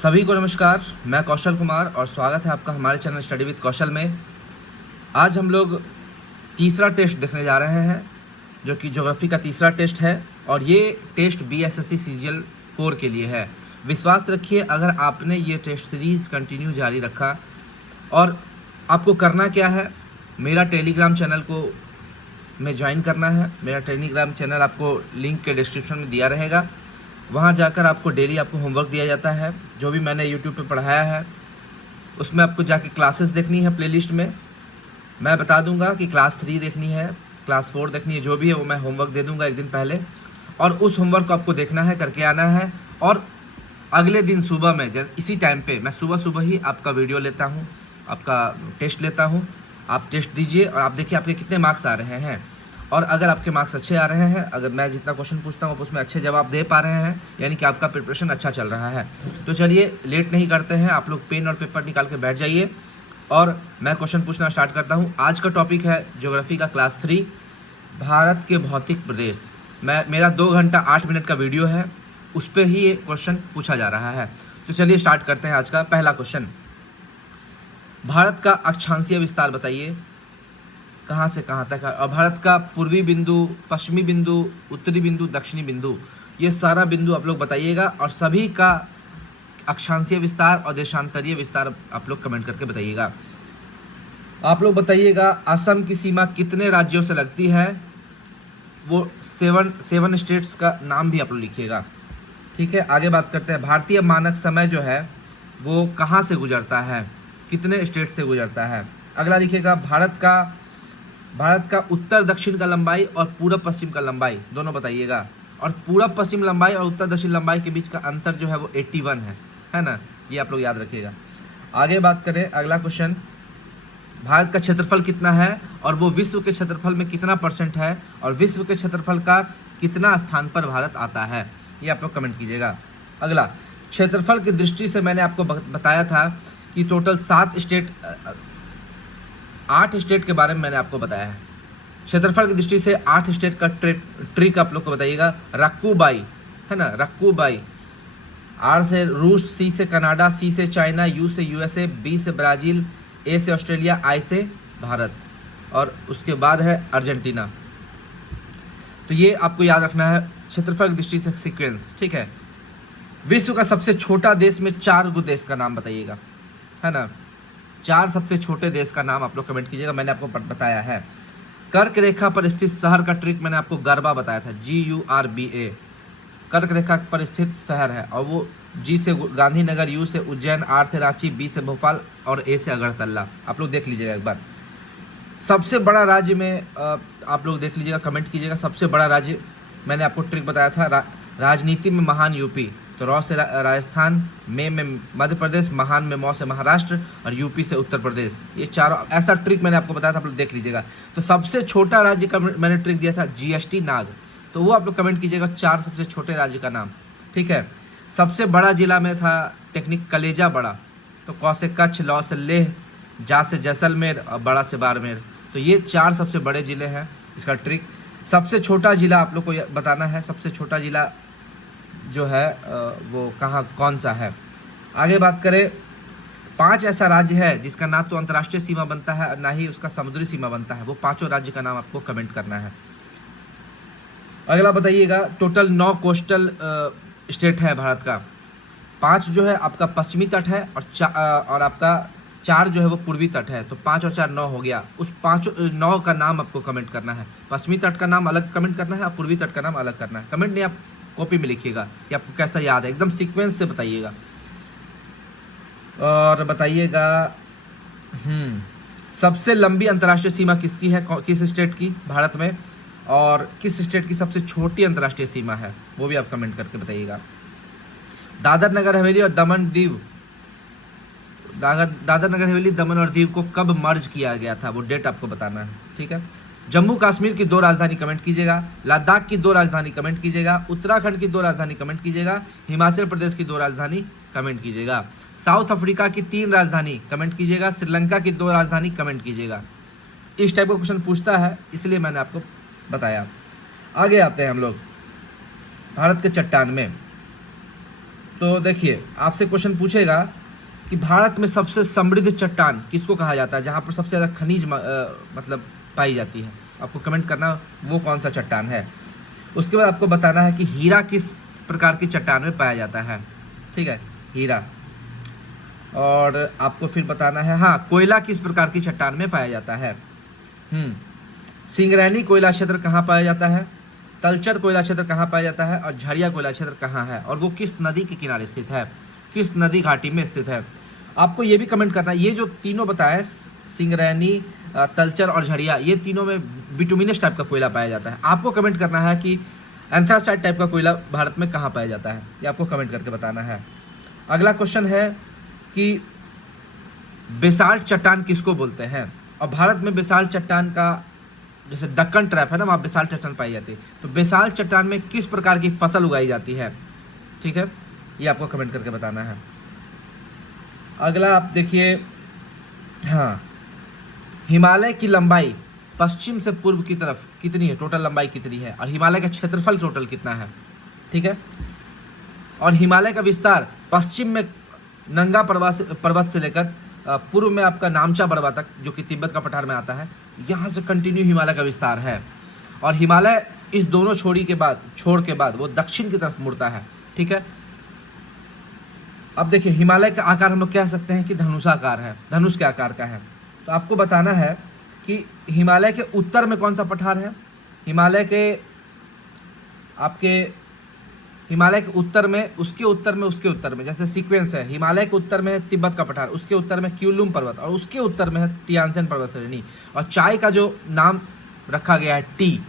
सभी को नमस्कार। मैं कौशल कुमार और स्वागत है आपका हमारे चैनल स्टडी विद कौशल में। आज हम लोग तीसरा टेस्ट देखने जा रहे हैं जो कि ज्योग्राफी का तीसरा टेस्ट है और ये टेस्ट बीएसएससी सीजीएल 4 के लिए है। विश्वास रखिए, अगर आपने ये टेस्ट सीरीज कंटिन्यू जारी रखा और आपको करना क्या है, मेरा टेलीग्राम चैनल को में ज्वाइन करना है। मेरा टेलीग्राम चैनल आपको लिंक के डिस्क्रिप्शन में दिया रहेगा। वहाँ जाकर आपको डेली होमवर्क दिया जाता है, जो भी मैंने यूट्यूब पे पढ़ाया है उसमें आपको जाके क्लासेस देखनी है। प्लेलिस्ट में मैं बता दूंगा कि क्लास 3 देखनी है, क्लास 4 देखनी है, जो भी है वो मैं होमवर्क दे दूंगा एक दिन पहले, और उस होमवर्क को आपको देखना है, करके आना है। और अगले दिन सुबह में इसी टाइम पे मैं सुबह ही आपका वीडियो लेता हूँ, आपका टेस्ट लेता हूँ। आप टेस्ट दीजिए और आप देखिए आपके कितने मार्क्स आ रहे हैं। और अगर आपके मार्क्स अच्छे आ रहे हैं, अगर मैं जितना क्वेश्चन पूछता हूँ आप उसमें अच्छे जवाब दे पा रहे हैं, यानी कि आपका प्रिपरेशन अच्छा चल रहा है। तो चलिए लेट नहीं करते हैं, आप लोग पेन और पेपर निकाल के बैठ जाइए और मैं क्वेश्चन पूछना स्टार्ट करता हूँ। आज का टॉपिक है ज्योग्राफी का क्लास 3, भारत के भौतिक प्रदेश। मेरा 2 घंटा 8 मिनट का वीडियो है, उस पर ही ये क्वेश्चन पूछा जा रहा है। तो चलिए स्टार्ट करते हैं आज का पहला क्वेश्चन। भारत का अक्षांशीय विस्तार बताइए, कहाँ से कहाँ तक है। और भारत का पूर्वी बिंदु, पश्चिमी बिंदु, उत्तरी बिंदु, दक्षिणी बिंदु, ये सारा बिंदु आप लोग बताइएगा। और सभी का अक्षांशीय विस्तार और देशांतरीय विस्तार आप लोग कमेंट करके बताइएगा। आप लोग बताइएगा असम की सीमा कितने राज्यों से लगती है, वो 7 स्टेट्स का नाम भी आप लोग लिखिएगा। ठीक है, आगे बात करते हैं। भारतीय मानक समय जो है वो कहाँ से गुजरता है, कितने स्टेट से गुजरता है। अगला लिखिएगा भारत का उत्तर दक्षिण का लंबाई और पूरब पश्चिम का लंबाई दोनों बताइएगा। और पूरब पश्चिम लंबाई और उत्तर दक्षिण लंबाई के बीच का अंतर जो है वो 81 है ना, ये आप लोग याद रखिएगा। आगे बात करें, अगला क्वेश्चन, भारत का क्षेत्रफल कितना है और वो विश्व के क्षेत्रफल में कितना % है, और विश्व के क्षेत्रफल का कितना स्थान पर भारत आता है, ये आप लोग कमेंट कीजिएगा। अगला, क्षेत्रफल की दृष्टि से मैंने आपको बताया था कि टोटल 8 स्टेट के बारे में मैंने आपको बताया है। क्षेत्रफल की दृष्टि से 8 स्टेट का ट्रिक आप लोग को बताइएगा। रक्कूबाई है ना, रक्कूबाई। आर से रूस, सी से कनाडा, सी से चाइना, यू से यूएसए, बी से ब्राजील, ए से ऑस्ट्रेलिया, आई से भारत, और उसके बाद है अर्जेंटीना। तो ये आपको याद रखना है क्षेत्रफल की दृष्टि से सीक्वेंस। ठीक है, विश्व का सबसे छोटा देश में 4 देश का नाम बताइएगा, है ना। 4 सबसे छोटे देश का नाम आप लोग कमेंट कीजिएगा, मैंने आपको बताया है। कर्क रेखा पर स्थित शहर का ट्रिक मैंने आपको गरबा बताया था, GURBA। कर्क रेखा पर स्थित शहर है, और वो जी से गांधीनगर, यू से उज्जैन, आर से रांची, बी से भोपाल और ए से अगरतला। आप लोग देख लीजिएगा एक बार। सबसे बड़ा राज्य में आप लोग देख लीजिएगा, कमेंट कीजिएगा। सबसे बड़ा राज्य मैंने आपको ट्रिक बताया था, राजनीति में महान यूपी। तो रॉ से राजस्थान, में मध्य प्रदेश, महान में मौ से महाराष्ट्र, और यूपी से उत्तर प्रदेश। ये चारों ऐसा ट्रिक मैंने आपको बताया था, आप लोग देख लीजिएगा। तो सबसे छोटा राज्य का मैंने ट्रिक दिया था GST नाग, तो वो आप लोग कमेंट कीजिएगा 4 सबसे छोटे राज्य का नाम। ठीक है, सबसे बड़ा जिला में था टेक्निक कलेजा बड़ा, तो क से कच्छ, लौ से लेह, जा से जैसलमेर और बड़ा से बाड़मेर। तो ये 4 सबसे बड़े जिले हैं। इसका ट्रिक, सबसे छोटा जिला आप लोग को बताना है, सबसे छोटा जिला जो है वो कौन सा है। आगे बात करें, 5 ऐसा राज्य है जिसका ना तो अंतर्राष्ट्रीय सीमा बनता है और ना ही उसका समुद्री सीमा बनता है, वो 5 राज्य का नाम आपको कमेंट करना है। अगला बताइएगा, टोटल 9 कोस्टल स्टेट है भारत का। 5 जो है आपका पश्चिमी तट है, और आपका 4 जो है वो पूर्वी तट है। तो 5 और 4 9 हो गया। उस 9 का नाम आपको कमेंट करना है। पश्चिमी तट का नाम अलग कमेंट करना है और पूर्वी तट का नाम अलग करना है। कमेंट नहीं, आप कॉपी में लिखिएगा कि आपको कैसा याद है, एकदम सीक्वेंस से बताइएगा। और बताइएगा सबसे लंबी अंतर्राष्ट्रीय सीमा किसकी है, किस स्टेट की भारत में, और किस स्टेट की सबसे छोटी अंतर्राष्ट्रीय सीमा है, वो भी आप कमेंट करके बताइएगा। दादर नगर हवेली और दमन दीव, दादर नगर हवेली, दमन और दीव को कब मर्ज किया गया था, वो डेट आपको बताना है। ठीक है, जम्मू कश्मीर की 2 राजधानी कमेंट कीजिएगा, लद्दाख की 2 राजधानी कमेंट कीजिएगा, उत्तराखंड की 2 राजधानी कमेंट कीजिएगा, हिमाचल प्रदेश की 2 राजधानी कमेंट कीजिएगा, साउथ अफ्रीका की 3 राजधानी कमेंट कीजिएगा, श्रीलंका की 2 राजधानी कमेंट कीजिएगा। इस टाइप का क्वेश्चन पूछता है, इसलिए मैंने आपको बताया। आगे आते हैं हम लोग भारत के चट्टान में। तो देखिए आपसे क्वेश्चन पूछेगा कि भारत में सबसे समृद्ध चट्टान किसको कहा जाता है, जहाँ पर सबसे ज़्यादा खनिज मतलब पाई जाती है। आपको कमेंट करना वो कौन सा चट्टान है। उसके बाद आपको बताना है कि हीरा किस प्रकार की चट्टान में पाया जाता है। ठीक है, हीरा। और आपको फिर बताना है, हाँ, कोयला किस प्रकार की चट्टान में पाया जाता है। सिंगरैनी कोयला क्षेत्र कहाँ पाया जाता है, तलचर कोयला क्षेत्र कहाँ पाया जाता है, और झरिया कोयला क्षेत्र कहाँ है, और वो किस नदी के किनारे स्थित है, किस नदी घाटी में स्थित है। आपको ये भी कमेंट करना है, ये जो तीनों बताए, सिंगरैनी, तलचर और झरिया, ये तीनों में बिटुमिनस टाइप का कोयला पाया जाता है। आपको कमेंट करना है कि एंथ्रासाइट टाइप का कोयला भारत में कहाँ पाया जाता है, ये आपको कमेंट करके बताना है। अगला क्वेश्चन है कि बेसाल्ट चट्टान किसको बोलते हैं, और भारत में बेसाल्ट चट्टान का, जैसे दक्कन ट्रैप है ना, वहाँ बेसाल्ट चट्टान पाई जाती है, तो बेसाल्ट चट्टान में किस प्रकार की फसल उगाई जाती है। ठीक है, ये आपको कमेंट करके बताना है। अगला आप देखिए, हाँ, हिमालय की लंबाई पश्चिम से पूर्व की तरफ कितनी है, टोटल लंबाई कितनी है, और हिमालय का क्षेत्रफल टोटल कितना है। ठीक है, और हिमालय का विस्तार पश्चिम में नंगा पर्वत से लेकर पूर्व में आपका नामचा बरवा तक, जो कि तिब्बत का पठार में आता है, यहाँ से कंटिन्यू हिमालय का विस्तार है। और हिमालय इस दोनों छोड़ के बाद वो दक्षिण की तरफ मुड़ता है। ठीक है, अब देखिए हिमालय का आकार हम लोग कह सकते हैं कि धनुषाकार है, धनुष के आकार का है। तो आपको बताना है कि हिमालय के उत्तर में कौन सा पठार है। हिमालय के उत्तर में, उसके उत्तर में जैसे सीक्वेंस है, हिमालय के उत्तर में है तिब्बत का पठार, उसके उत्तर में क्यूलुम पर्वत, और उसके उत्तर में है टियानसेन पर्वत श्रेणी। और चाय का जो नाम रखा गया है टी,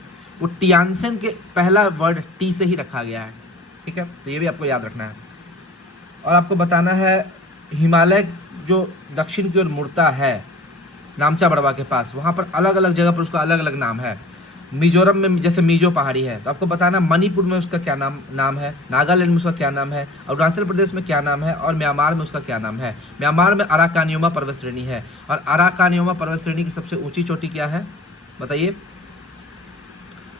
वो टियानसेन के पहला वर्ड टी से ही रखा गया है। ठीक है, तो ये भी आपको याद रखना है। और आपको बताना है हिमालय जो दक्षिण की ओर मुड़ता है नामचा बड़वा के पास, वहाँ पर अलग अलग जगह पर उसका अलग अलग नाम है। मिजोरम में जैसे मिजो पहाड़ी है, तो आपको बताना मणिपुर में उसका क्या नाम है, नागालैंड में उसका क्या नाम है, अरुणाचल प्रदेश में क्या नाम है, और म्यांमार में उसका क्या नाम है। म्यांमार में अराकानियोमा पर्वत श्रेणी है, और अराकानियोमा पर्वत श्रेणी की सबसे ऊंची चोटी क्या है बताइए।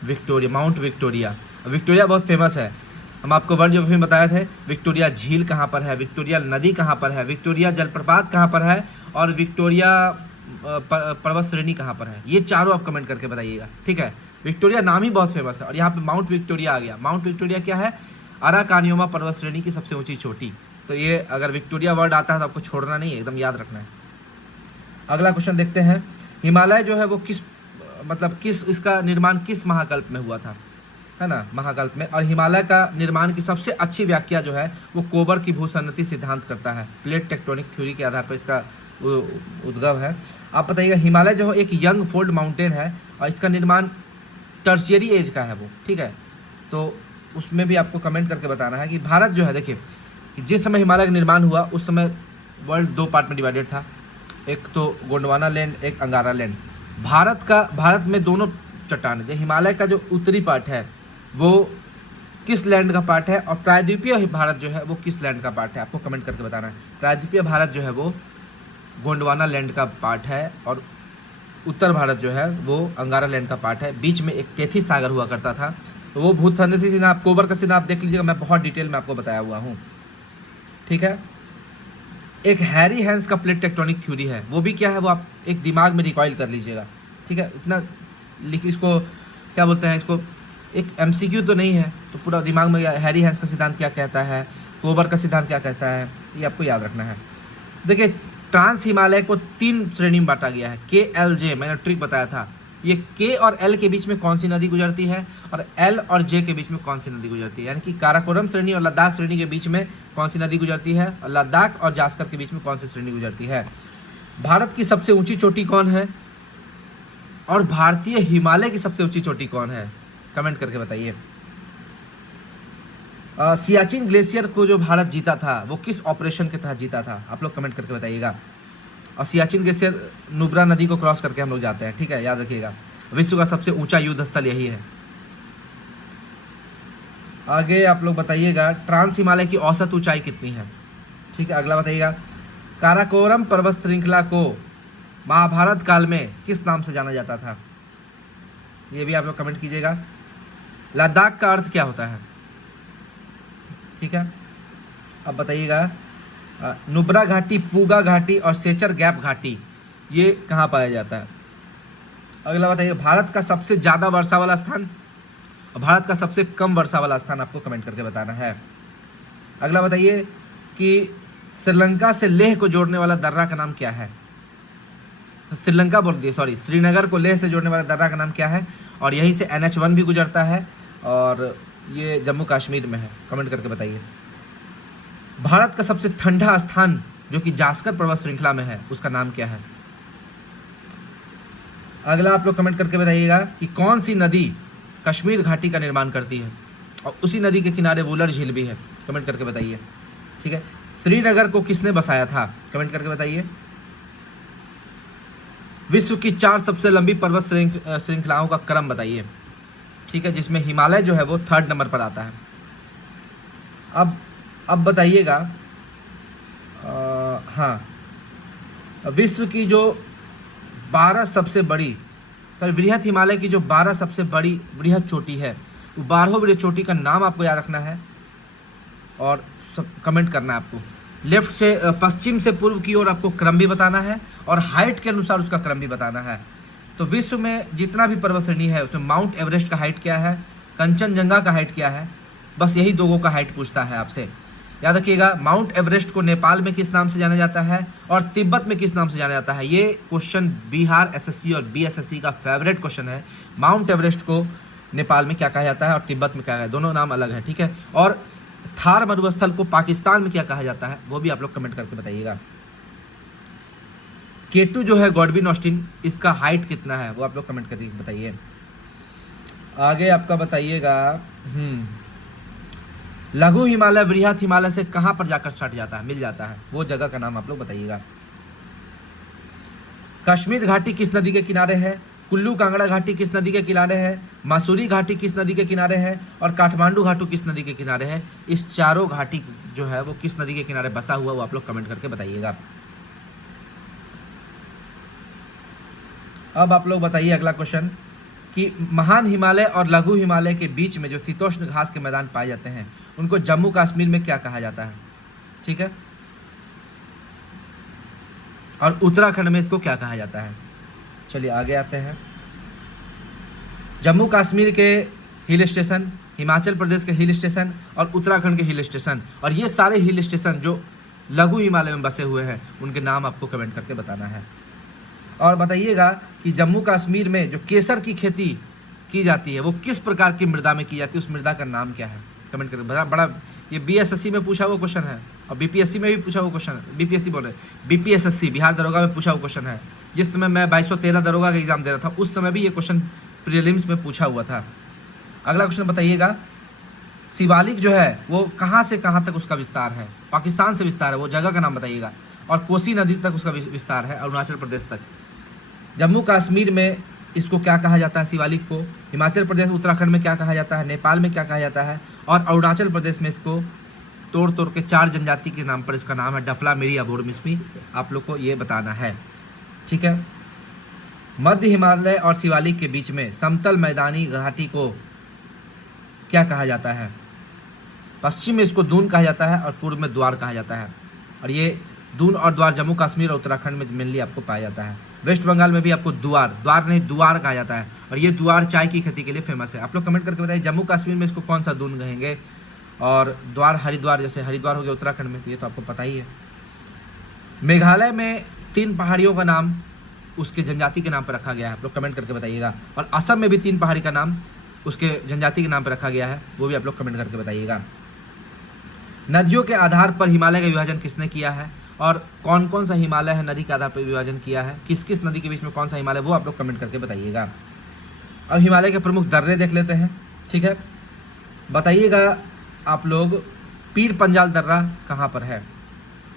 Victoria, mount Victoria. विक्टोरिया बहुत फेमस है, हम आपको वर्ल्ड ज्योग्राफी में बताए थे। विक्टोरिया झील कहाँ पर है, विक्टोरिया नदी कहाँ पर है, विक्टोरिया जलप्रपात कहाँ पर है, और विक्टोरिया पर्वत श्रेणी कहाँ पर है। ये चारों आप कमेंट करके बताइएगा। ठीक है, विक्टोरिया नाम ही बहुत फेमस है, और यहाँ पे माउंट विक्टोरिया आ गया। माउंट विक्टोरिया क्या है, अराकानियोमा पर्वत श्रेणी की सबसे ऊंची चोटी। तो ये अगर विक्टोरिया वर्ड आता है तो आपको छोड़ना नहीं है, एकदम याद रखना है। अगला क्वेश्चन देखते हैं, हिमालय जो है वो इसका निर्माण किस महाकल्प में हुआ था, है ना, महाकल्प में। और हिमालय का निर्माण की सबसे अच्छी व्याख्या जो है वो कोबर की भूसन्नति सिद्धांत करता है, प्लेट टेक्टोनिक थ्योरी के आधार पर इसका उद्गम है। आप बताइएगा, हिमालय जो है एक यंग फोल्ड माउंटेन है, और इसका निर्माण टर्शियरी एज का है वो। ठीक है, तो उसमें भी आपको कमेंट करके बताना है कि भारत जो है, देखिए जिस समय हिमालय का निर्माण हुआ उस समय वर्ल्ड दो पार्ट में डिवाइडेड था, एक तो गोंडवाना लैंड, एक अंगारा लैंड। भारत में दोनों चट्टान है। हिमालय का जो उत्तरी पार्ट है वो किस लैंड का पार्ट है, और प्रायद्वीपीय भारत जो है वो किस लैंड का पार्ट है, आपको कमेंट करके बताना है। प्रायद्वीपीय भारत जो है वो गोंडवाना लैंड का पार्ट है, और उत्तर भारत जो है वो अंगारा लैंड का पार्ट है। बीच में एक टेथिस सागर हुआ करता था, तो वो भूसन्नति सिद्धांत, कोबर का सिद्धांत देख लीजिएगा, मैं बहुत डिटेल में आपको बताया हुआ हूँ। ठीक है, एक हैरी हैंस का प्लेट टेक्टोनिक थ्योरी है, वो भी क्या है वो आप एक दिमाग में रिकॉइल कर लीजिएगा। ठीक है, इतना इसको क्या बोलते हैं, इसको एक एमसीक्यू तो नहीं है, तो पूरा दिमाग में हैरी हैंस का सिद्धांत क्या कहता है, कोबर का सिद्धांत क्या कहता है, ये आपको याद रखना है। देखिए ट्रांस हिमालय को 3 श्रेणी में बांटा गया है, KLJ, मैंने ट्रिक बताया था। ये K और L के बीच में कौन सी नदी गुजरती है, और L और J के बीच में कौन सी नदी गुजरती है, यानी कि काराकोरम श्रेणी और लद्दाख श्रेणी के बीच में कौन सी नदी गुजरती है, और लद्दाख और जास्कर के बीच में कौन सी श्रेणी गुजरती है। भारत की सबसे ऊंची चोटी कौन है, और भारतीय हिमालय की सबसे ऊंची चोटी कौन है, कमेंट करके बताइए। सियाचिन ग्लेशियर को जो भारत जीता था वो किस ऑपरेशन के तहत जीता था, आप लोग कमेंट करके बताइएगा। और सियाचिन ग्लेशियर नुब्रा नदी को क्रॉस करके हम लोग जाते हैं। ठीक है, याद रखिएगा, विश्व का सबसे ऊंचा युद्ध स्थल यही है। आगे आप लोग बताइएगा, ट्रांस हिमालय की औसत ऊंचाई कितनी है। ठीक है, अगला बताइएगा, काराकोरम पर्वत श्रृंखला को महाभारत काल में किस नाम से जाना जाता था, ये भी आप लोग कमेंट कीजिएगा। लद्दाख का अर्थ क्या होता है। ठीक है, अब बताइएगा नुब्रा घाटी, पूगा घाटी और सेचर गैप घाटी ये कहाँ पाया जाता है? अगला बताइए भारत का सबसे ज़्यादा वर्षा वाला स्थान और भारत का सबसे कम वर्षा वाला स्थान आपको कमेंट करके बताना है। अगला बताइए कि श्रीलंका से लेह को जोड़ने वाला दर्रा का नाम क्या है? तो श्रीलंका बोल दिए, सॉरी, श्रीनगर को लेह से जोड़ने वाला दर्रा का नाम क्या है? और यहीं से NH1 भी गुजरता है और ये जम्मू कश्मीर में है। कमेंट करके बताइए। भारत का सबसे ठंडा स्थान जो कि जास्कर पर्वत श्रृंखला में है उसका नाम क्या है? अगला आप लोग कमेंट करके बताइएगा कि कौन सी नदी कश्मीर घाटी का निर्माण करती है और उसी नदी के किनारे वुलर झील भी है। कमेंट करके बताइए। ठीक है, श्रीनगर को किसने बसाया था? कमेंट करके बताइए। विश्व की 4 सबसे लंबी पर्वत श्रृंखलाओं का क्रम बताइए। ठीक है, जिसमें हिमालय जो है वो 3rd नंबर पर आता है। अब बताइएगा हाँ, विश्व की जो 12 सबसे बड़ी वृहद हिमालय की जो 12 सबसे बड़ी वृहद चोटी है वो 12 वृहद चोटी का नाम आपको याद रखना है और सब कमेंट करना है आपको। लेफ्ट से पश्चिम से पूर्व की ओर आपको क्रम भी बताना है और हाइट के अनुसार उसका क्रम भी बताना है। तो विश्व में जितना भी पर्वत श्रेणी है उसमें माउंट एवरेस्ट का हाइट क्या है, कंचनजंगा का हाइट क्या है, बस यही दोगों का हाइट पूछता है आपसे। याद रखिएगा माउंट एवरेस्ट को नेपाल में किस नाम से जाना जाता है और तिब्बत में किस नाम से जाना जाता है। ये क्वेश्चन बिहार SSC और BSSC का फेवरेट क्वेश्चन है। माउंट एवरेस्ट को नेपाल में क्या कहा जाता है और तिब्बत में क्या है, दोनों नाम अलग है। ठीक है, और थार मरुस्थल को पाकिस्तान में क्या कहा जाता है वो भी आप लोग कमेंट करके बताइएगा। K2 जो है गॉडविन ऑस्टिन, इसका हाइट कितना है वो आप लोग कमेंट करके बताइए। आगे आपका बताइएगा लघु हिमालय बृहद हिमालय से कहां पर जाकर सट जाता है, मिल जाता है, वो जगह का नाम आप लोग बताइएगा। कश्मीर घाटी किस नदी के किनारे है? कुल्लू कांगड़ा घाटी किस नदी के किनारे है? मासूरी घाटी किस नदी के किनारे है? और काठमांडू घाटी किस नदी के किनारे है? इस चारों घाटी जो है वो किस नदी के किनारे बसा हुआ वो आप लोग कमेंट करके बताइएगा। अब आप लोग बताइए अगला क्वेश्चन कि महान हिमालय और लघु हिमालय के बीच में जो शीतोष्ण घास के मैदान पाए जाते हैं उनको जम्मू कश्मीर में क्या कहा जाता है? ठीक है, और उत्तराखंड में इसको क्या कहा जाता है? चलिए आगे आते हैं। जम्मू कश्मीर के हिल स्टेशन, हिमाचल प्रदेश के हिल स्टेशन और उत्तराखंड के हिल स्टेशन, और ये सारे हिल स्टेशन जो लघु हिमालय में बसे हुए हैं उनके नाम आपको कमेंट करके बताना है। और बताइएगा कि जम्मू कश्मीर में जो केसर की खेती की जाती है वो किस प्रकार की मृदा में की जाती है, उस मृदा का नाम क्या है? कमेंट करके बड़ा ये BSSC में पूछा हुआ क्वेश्चन है और BPSC में भी पूछा हुआ क्वेश्चन है। BPSC बोल रहे BPSSC बिहार दरोगा में पूछा हुआ क्वेश्चन है। जिस समय मैं 2213 दरोगा का एग्जाम दे रहा था उस समय भी ये क्वेश्चन प्रीलिम्स में पूछा हुआ था। अगला क्वेश्चन बताइएगा शिवालिक जो है वो कहाँ से कहाँ तक उसका विस्तार है? पाकिस्तान से विस्तार है, वो जगह का नाम बताइएगा। और कोसी नदी तक उसका विस्तार है, अरुणाचल प्रदेश तक। जम्मू कश्मीर में इसको क्या कहा जाता है शिवालिक को? हिमाचल प्रदेश उत्तराखंड में क्या कहा जाता है? नेपाल में क्या कहा जाता है? और अरुणाचल प्रदेश में इसको तोड़ के 4 जनजाति के नाम पर इसका नाम है, डफला मेरी अबोरमिस्मी। आप लोग को ये बताना है। ठीक है, मध्य हिमालय और शिवालिक के बीच में समतल मैदानी घाटी को क्या कहा जाता है? पश्चिम में इसको दून कहा जाता है और पूर्व में द्वार कहा जाता है। और ये दून और द्वार जम्मू कश्मीर और उत्तराखंड में मेनली आपको पाया जाता है। वेस्ट बंगाल में भी आपको द्वार नहीं द्वार कहा जाता है और ये द्वार चाय की खेती के लिए फेमस है। आप लोग कमेंट करके बताइए जम्मू कश्मीर में इसको कौन सा दून कहेंगे, और द्वार हरिद्वार, जैसे हरिद्वार हो गया उत्तराखंड में, तो ये तो आपको पता ही है। मेघालय में 3 पहाड़ियों का नाम उसके जनजाति के नाम पर रखा गया है, आप लोग कमेंट करके बताइएगा। और असम में भी 3 पहाड़ी का नाम उसके जनजाति के नाम पर रखा गया है, वो भी आप लोग कमेंट करके बताइएगा। नदियों के आधार पर हिमालय का विभाजन किसने किया है और कौन कौन सा हिमालय है नदी के आधार पर विभाजन किया है, किस किस नदी के बीच में कौन सा हिमालय, वो आप लोग कमेंट करके बताइएगा। अब हिमालय के प्रमुख दर्रे देख लेते हैं। ठीक है, बताइएगा आप लोग पीर पंजाल दर्रा कहाँ पर है?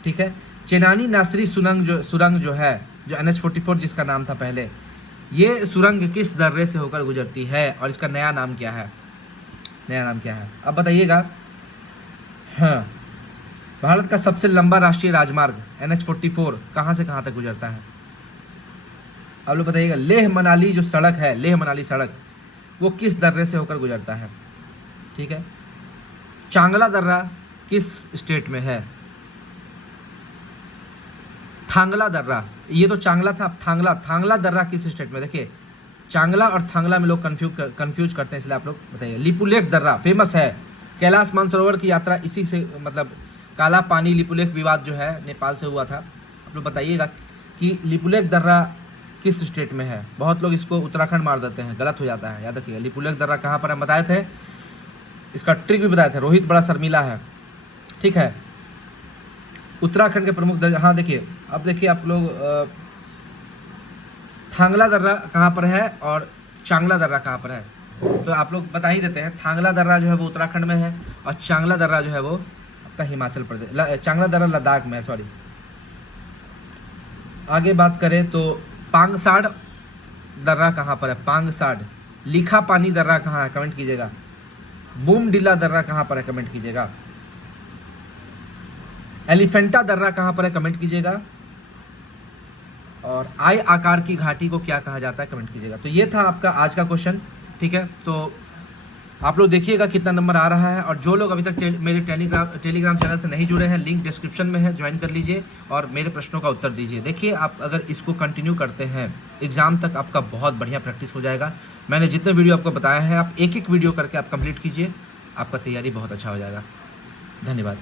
ठीक है, चेनानी नासरी सुरंग जो है, जो NH44 जिसका नाम था पहले, ये सुरंग किस दर्रे से होकर गुजरती है और इसका नया नाम क्या है? अब बताइएगा। हाँ, भारत का सबसे लंबा राष्ट्रीय राजमार्ग NH44 कहाँ से कहाँ तक गुजरता है? आप लोग बताइएगा। लेह मनाली जो सड़क है, लेह मनाली सड़क, वो किस दर्रे से होकर गुजरता है? ठीक है, चांगला दर्रा किस स्टेट में है? थांगला दर्रा, ये तो चांगला था, थांगला, थांगला दर्रा किस स्टेट में? देखिए चांगला और थांगला में लोग कंफ्यूज करते हैं, इसलिए आप लोग बताइए। लिपुलेख दर्रा फेमस है, कैलाश मानसरोवर की यात्रा इसी से, मतलब काला पानी लिपुलेख विवाद जो है नेपाल से हुआ था। आप लोग बताइएगा कि लिपुलेख दर्रा किस स्टेट में है। बहुत लोग इसको उत्तराखंड मार देते हैं, गलत हो जाता है, याद रखिएगा। लिपुलेख दर्रा कहाँ पर हम बताए थे, इसका ट्रिक भी बताए थे, रोहित बड़ा शर्मिला है, ठीक है। उत्तराखंड के प्रमुख हाँ देखिए, अब देखिए आप लोग थांगला दर्रा कहाँ पर है और चांगला दर्रा कहाँ पर है, तो आप लोग बता ही देते हैं। थांगला दर्रा जो है वो उत्तराखंड में है और चांगला दर्रा जो है वो आपका हिमाचल प्रदेश, चांगला दर्रा लद्दाख में है, सॉरी। आगे बात करें तो पांगसाड़ दर्रा कहाँ पर है, पांगसाड़। लिखा पानी दर्रा कहाँ है, कमेंट कीजिएगा। बूमडिला दर्रा कहाँ पर है, कमेंट कीजिएगा। एलिफेंटा दर्रा कहाँ पर है, कमेंट कीजिएगा। और आई आकार की घाटी को क्या कहा जाता है, कमेंट कीजिएगा। तो ये था आपका आज का क्वेश्चन, ठीक है। तो आप लोग देखिएगा कितना नंबर आ रहा है, और जो लोग अभी तक मेरे टेलीग्राम चैनल से नहीं जुड़े हैं, लिंक डिस्क्रिप्शन में है, ज्वाइन कर लीजिए और मेरे प्रश्नों का उत्तर दीजिए। देखिए आप अगर इसको कंटिन्यू करते हैं, एग्जाम तक आपका बहुत बढ़िया प्रैक्टिस हो जाएगा। मैंने जितने वीडियो आपको बताया है, आप एक एक वीडियो करके आप कंप्लीट कीजिए, आपका तैयारी बहुत अच्छा हो जाएगा। धन्यवाद।